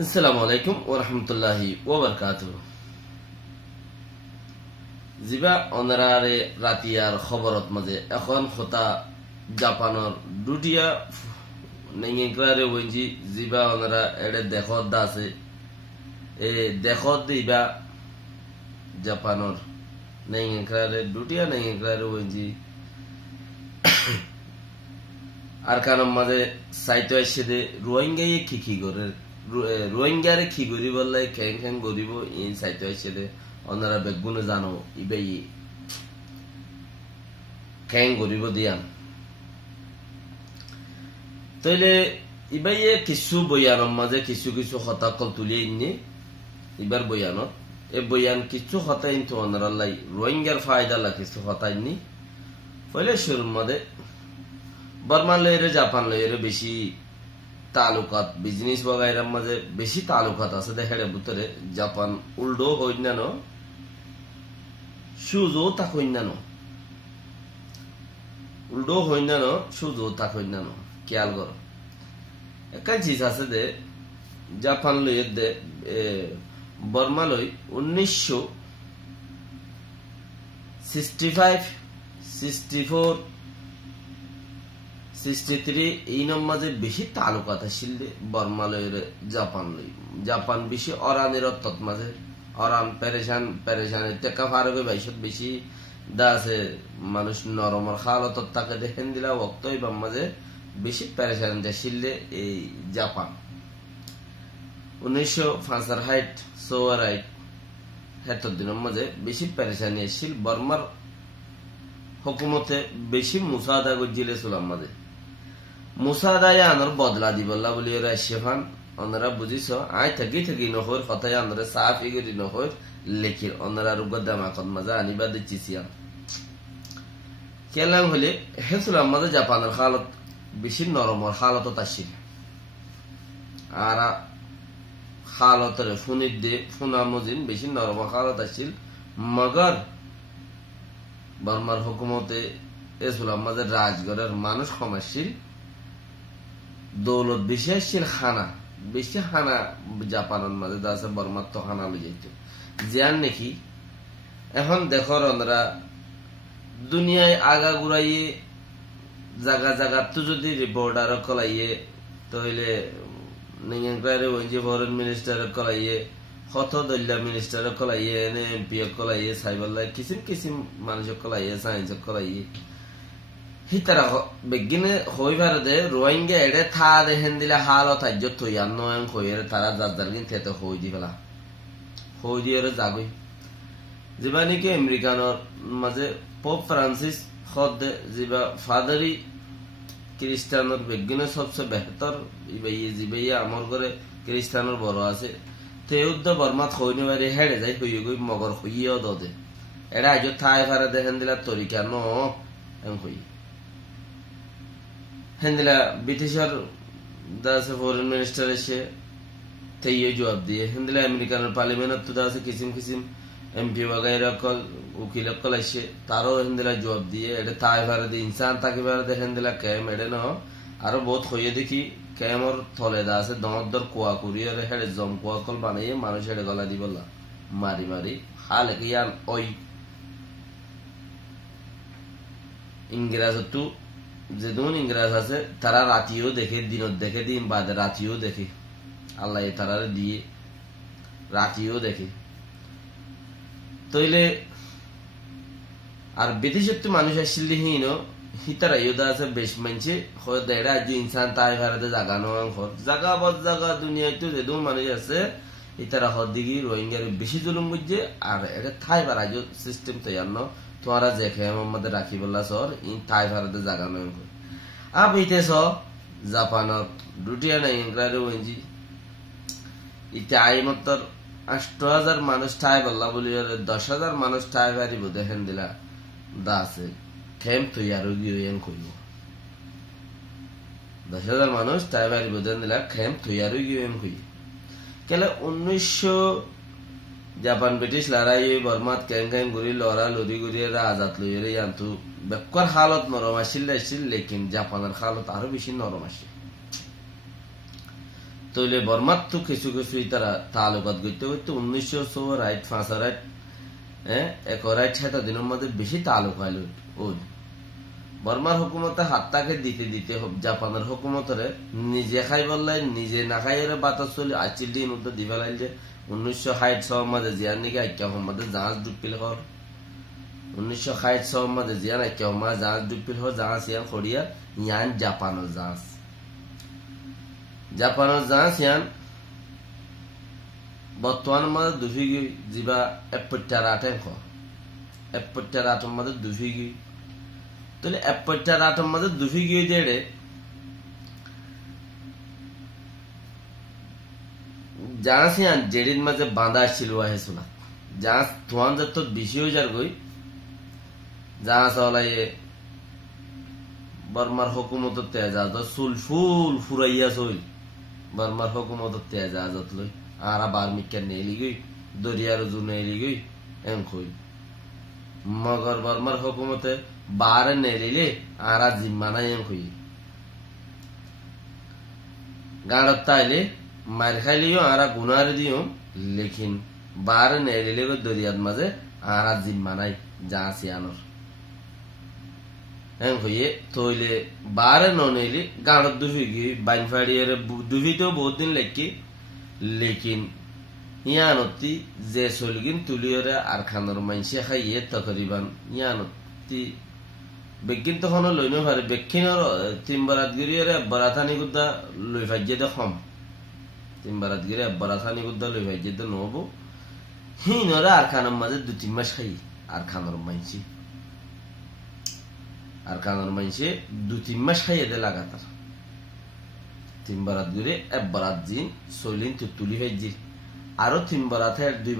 আসসালামু আলাইকুম ওয়া রাহমাতুল্লাহি ওয়া বারাকাতুহু। জিবা অনারারে রাতিয়ার খবরত মাঝে এখন হতা জাপানের দুটিয়া নেংগ্রারে ওইজি জিবা অনারা এডে দেখত দাসে এ দেখত দিবা জাপানের নেংগ্রারে দুটিয়া নেংগ্রারে ওইজি আর কারণ মাঝে সাইতো এসে দে রোহিঙ্গায়ে কি করে রোহিঙ্গারে কি করি বললে কেন কেন করিব এই সাইতো এসে দে ওনারা বেগুনে জানো ইবেই কেন করিব দিয়ান তাইলে ইবাইয়ে কিছু বয়ানের মাঝে কিছু কিছু কথা কল তুলিয়ে ইনি এবার বয়ানত এই বয়ান কিছু কথা কিন্তু ওনারা লাই রোহিঙ্গার ফায়দা লা কিছু কথা ইনি পয়লে শুরুর মাঝে বর্মা লয়ের জাপান লয়ের বেশি তালুকাত বিজনেস বগাইরার মাঝে বেশি তালুকাত আছে দেখে ভিতরে জাপান উল্টো হইনানো সুজো তা হইনানো উল্টো হইনানো সুজো তা হইনানো খেয়াল করো একটা চিজ আছে দে জাপান লয়ের দে বর্মা লই 1965 64 63 এই মাঝে বেশি তালুকাত আসিল বর্মা লইর জাপান লই জাপান বেশি অরানের তৎ মাঝে অরান পেরেশান টেকা ফারবে বাইশত বেশি দা আছে মানুষ নরমর হালত তাকে দেখেন দিলা ওক্তই বাম মাঝে বেশি পেরেশান যাইছিল এই জাপান 1965 64 হেতর দিনের মাঝে বেশি পেরেশানি আসিল বর্মার হুকুমতে বেশি মুসাদা গজিলে সুলাম মাঝে মুসাদায় আনার বদলা দিবল্লা বলি ওরা শেফান ওনারা বুঝিস আয় থাকি নহর কথায় আনরে সাফ ইগরি নহর লেখির ওনারা রুগ দামাকত মাঝে আনিবা দিচ্ছিয়ান কেলাম হলে হেসুলাম মাঝে জাপানের হালত বেশি নরমর হালত আসিল আর হালতের ফুনির দে ফুনা মজিন বেশি নরমর হালত আসিল মগর বর্মার হুকুমতে এসুলাম মাঝে রাজগড়ের মানুষ কমাসিল দৌলত বেশি আসছিল খানা বেশি খানা জাপানের মাঝে আছে বর্মার তো খানা লই যাইত জিয়ান নাকি এখন দেখো ওনারা দুনিয়ায় আগা ঘুরাইয়ে জায়গা তো যদি রিপোর্টার কলাইয়ে তাহলে নিংগ্রারে ওই যে ফরেন মিনিস্টার কলাইয়ে হত দল্লা মিনিস্টার কলাইয়ে এনে এমপি কলাইয়ে সাইবল্লা কিসিম মানুষ কলাইয়ে সায়েন্স কলাইয়ে হিতারা বেগিনে হইবার দে রোহিঙ্গা এড়ে থা দেখেন দিলে হালত আজ্য থইয়ান নয়ন হইরে তারা যার গিন থেতে হই দি ফেলা হই দিয়ে যাগই যেবা নাকি আমেরিকানোর মাঝে পোপ ফ্রান্সিস খদ যেবা ফাদারি খ্রিস্টানোর বেগিনে সবচেয়ে বেহতর জিবাইয়া আমার ঘরে খ্রিস্টানোর বড় আছে তেউদ্দ বর্মাত হইনি বাড়ি হেড়ে যাই হইয়ে গই মগর হইয়েও দে এরা আজ থাই ফারে দেখেন দিলা তরিকা ন এম হই হেন্দিলা ব্রিটিশের দাসে ফরেন মিনিস্টার এসে তেইয়ে জবাব দিয়ে হেন্দিলা আমেরিকানের পার্লিমেন্ট তো দাসে কিসিম এমপি বাগাইরা কল উকিল কল এসে তারও হেন্দিলা জবাব দিয়ে এটা তাই ভারে দে ইনসান তাকে ভারে দে হেন্দিলা ক্যাম এডে ন আরো বহুত হইয়ে দেখি ক্যামর থলে দাসে দর কুয়া কুরিয়ে হেড়ে জম কুয়া কল বানাইয়ে মানুষ হেড়ে গলা দি বললা মারি হালে ইয়ান ওই ইংরেজ তো যেমন ইংরেজ আছে তারা রাতিও দেখে দিনত দেখে দিন বাদে রাতিও দেখে আল্লাহ তারা দিয়ে রাতিও দেখে তইলে আর বিদেশের তো মানুষ আসছিল হিন হিতারা ইউদা আছে বেশ মানছে দেড়া আজ ইনসান তাই ভারতে জাগা নয় জাগা বদ জাগা দুনিয়ায় তো যেমন মানুষ আছে ইতারা হদ দিকে রোহিঙ্গার বেশি জুলুম বুঝছে আর এটা থাই ভাড়া সিস্টেম তৈরি ন তোমারা যে খেয়ে আমাদের রাখি বললা সর ইন থাই ভারতে জাগা নয় আপ ইতেছ জাপানত দুটিয়া নাই ইংরাজি ওইজি ইতে আই মতর 8,000 মানুষ ঠাই বললা বলি 10,000 মানুষ ঠাই পারিব দেখেন দিলা দাসে খেম তুই আরো গিয়ে কইব 10,000 মানুষ ঠাই পারিব দেখেন দিলা খেম তুই আরো গিয়ে কই কেলে 1900 জাপান ব্রিটিশ লড়াই বর্মাত ক্যাং গুড়ি লড়া লড়ি গুড়ি আজাদ লইরে আনতু বেকর হালত নরম আসিল লেকিন জাপানের হালত আরো বেশি নরম আসে তৈলে বর্মার তো কিছু কিছু তারা তালুকাত করতে করতে 1905 একরাইট সেটা দিনের মধ্যে বেশি তালুক আইল ওই বর্মার হুকুমতে হাতটাকে দিতে দিতে জাপানের হুকুমতরে নিজে খাই বললাই নিজে না খাই বাতাস চলে আচিল দিন উত্তর দিবে লাইল যে 1960 মাঝে জিয়ার নাকি আইক্যা মধ্যে জাহাজ ডুবিল হর 1960 মাঝে জিয়ার আইক্যা জাহাজ ডুবিল হর জাহাজ ইয়ান খড়িয়া ইয়ান জাপানের জাহাজ ইয়ান বর্তমান মাঝে দুফিগি যিবা এপটার আটের মাঝে দুফিগি তাহলে এপটার আটের মাঝে দুফিগি দেড়ে জাহাজ ইয়ান জেডির মাঝে বাঁধা আসছিল আহেছিল জাহাজ ধোয়ান যত বেশি হয়ে যার গই জাহাজ হলাইয়ে বর্মার হুকুমত তেজাজ ফুল ফুরাইয়া চল বর্মার হুকুমত তেজাজত লই আরা বার্মিকা নেলি গই দরিয়ার জুনে এলি গই এম কই মগর বর্মার হুকুমতে বারে নেলিলে আরা জিম্মানা এম কই গাড়ত তাইলে মার খাইলিও আরা গুনার দিও লেকিন বারে নেলিলে দরিয়ার মাঝে আরা জিম্মানাই যা সিয়ানোর এম কইয়ে তৈলে বারে ননেলি গাড়ত দুফি গি বাইন ফাড়িয়ে দুফিতেও বহুত দিন লেকি লেকিন ইয়ানতি যে চলগিন তুলিয়রে আর খানোর মাইনসে খাইয়ে তকরিবান ইয়ানতি বেগিন তখন লইনো পারে বেক্ষিনর তিনবারাত গিরিয়রে বরাথানি গুদ্দা লই ফাইজে দে কম তিনবারাত গিরে বরাথানি গুদ্দা লই ফাইজে দে নবো হিনরে আর খানোর মাঝে 2-3 মাস খাই আর খানোর মাইনসে 2-3 মাস খাইয়ে দে লাগাতার তিনবারাত গিরে একবারাত জিন চলিন তুলি ফাইজি আরো 2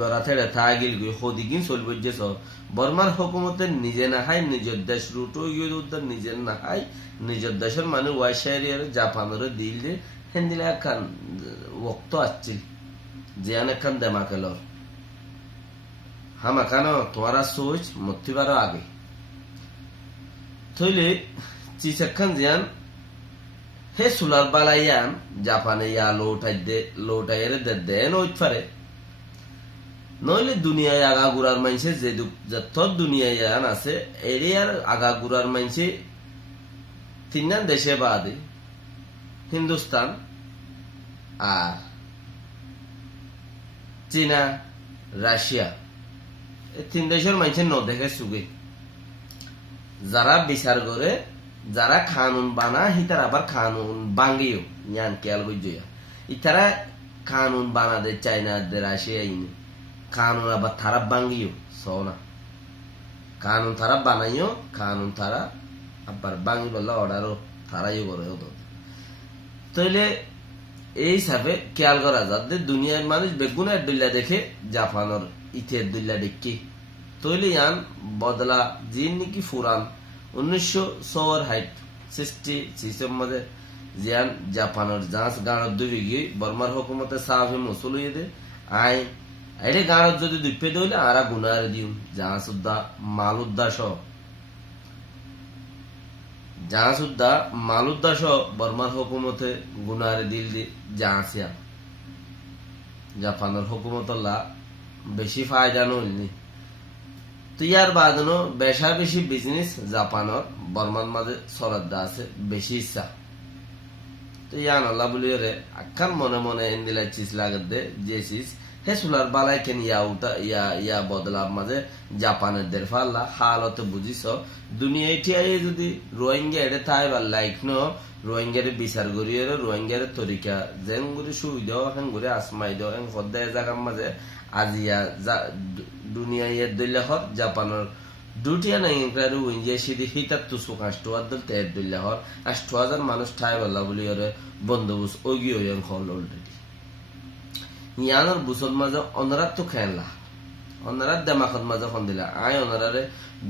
বারাথের থাগিল গই হদিগিন চলবজে বর্মার হুকুমতে নিজে না হাই নিজের দেশ রুটো গিয়ে উদ্ধার নিজের না হাই নিজের দেশের মানুষ ওয়াইশারিয়ার জাপানের দিল যে হেন্দিলা খান ওক্ত আসছিল জিয়ান খান দেমাকেলর হামাখানো তোমারা সোচ মতিবারও আগে থইলে চিচাখান জিয়ান হে সুলার বালাইয়ান জাপানে ইয়া লোটাইয়ের দেন ওই পারে নইলে দুনিয়ায় আগা গুড়ার মাইনসে যে যত দুনিয়ায় ইয়ান আছে এরিয়ার আগা গুড়ার মাইনসে 3 দেশে বাদে হিন্দুস্তান আর চীনা রাশিয়া এই 3 দেশের মাইনসে ন দেখে সুগে যারা বিচার করে যারা কানুন বানা হিতার আবার কানুন বাঙ্গিও ইয়ান কেয়াল বুঝিয়া ইতারা কানুন বানাতে চাইনা রাশিয়া ইনে কানুন আবার তারা বাঙ্গিও সোনা কানুন তারা বানাইও কানুন তারা আবার বাঙ্গি বললা অর্ডারও তারাইও করে তাইলে এই হিসাবে খেয়াল করা যাতে দুনিয়ার মানুষ বেগুনের দুল্লা দেখে জাপানের ইথের দুল্লা দেখি তৈলে ইয়ান বদলা জিন নাকি ফুরান 1960 মধ্যে জিয়ান জাপানের জাহাজ গাঁড়ত দুবি গিয়ে বর্মার হুকুমতে সাহায্য মসুল হয়ে দে আইরে গাঁড়ত যদি দুপে দইলে আরা গুনার দিও জাহাজ উদ্দা মাল উদ্দাস বর্মার হুকুমতে গুনার দিল দি জাহাজিয়া জাপানের হুকুমতল্লা বেশি ফায়দা নইনি তো ইয়ার বাদনো বেশি বিজনেস জাপানের বর্মার মাঝে সরদ্দা আছে বেশি ইচ্ছা তো ইয়ান আল্লাহ বলিয়ে আখান মনে মনে এন্দিলা চিজ লাগে দে যে চিজ হে সুলার বালাই কেন ইয়া বদলার মাঝে জাপানের দের ফাল্লা হালতে বুঝিস দুনিয়া ঠিয়াই যদি রোহিঙ্গা এড়ে তাই বা লাইক ন রোহিঙ্গার বিচার করিয়ে রোহিঙ্গার তরিকা যেন করে শুই দাও হেন করে আসমাই দাও হেন সদায় জায়গার মাঝে আজিয়া দুনিয়া ইয়ের দৈল্যাহর জাপানের দুটিয়া নাই ইংরাজি উইঞ্জে সিদি হিতার তুসুক 8,000 তের দৈল্যাহর 8,000 মানুষ ঠাই বলা বলি বন্দোবস্ত ওগি ওয়ং হল অলরেডি ইয়ানোর বুসল মাঝে অনারাত তো খেলা অনারাত দেমাখত মাঝে খন দিলা আয় অনারারে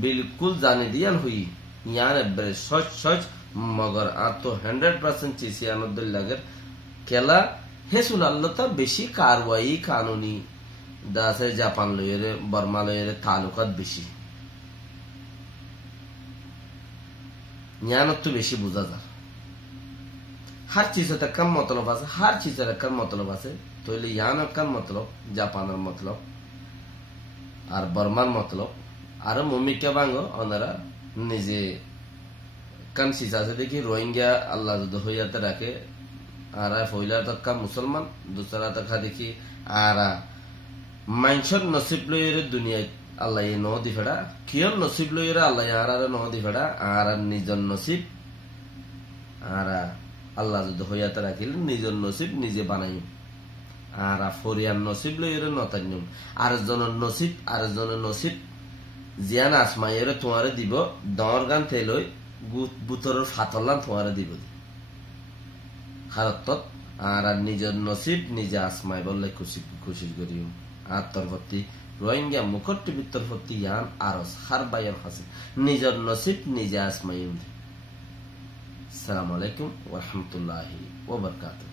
বিলকুল জানি দিয়ান হুই ইয়ান এবারে সচ মগর আতো 100% চিসি আনন্দ লাগের খেলা হেসুল আল্লাহ তা বেশি কারওয়াই কানুনি দাসে জাপান লইরে বর্মা লইরে তালুকাত বেশি ইয়ানত তো বেশি বোঝা যায় হার চিজত একখান মতলব আছে, হার চিজের একখান মতলব আছে। তৈলে ইয়ান একখান মতলব, জাপানের মতলব আর বর্মার মতলব। আর মমিকা বাঙ্গ ওনারা নিজে কান চিজ আছে দেখি রোহিঙ্গা আল্লাহ যদি হইয়াতে রাখে আর ফইলা তক্কা মুসলমান, দুসরা তক্কা দেখি আর মাইনসর নসিব লইরে দুনিয়ায় আল্লাহ ন দি ফেড়া, কিয়র নসিব লইরে আল্লাহ আর ন দি ফেড়া, আর নিজর নসিব আর আল্লাহ যদি হইয়াতে রাখিল নিজের নসিব নিজে বানাই, আর ফরিয়ার নসিব লইরে নতান্যম আর জনের নসিব জিয়ান আসমাইয়ের তোমারে দিব, দর গান থেলই বুতরের ফাতলান তোমারে দিব হারত, আর নিজের নসিব নিজে আসমাই বললে খুশি করিও। আর তোর প্রতি রোহিঙ্গা মুখটি বিত্তর প্রতি ইয়ান আরস হার বাইয়ান হাসি নিজের নসিব নিজে আসমাই। আসসালামু আলাইকুম ওয়া রাহমাতুল্লাহি ওয়া বারাকাতুহু।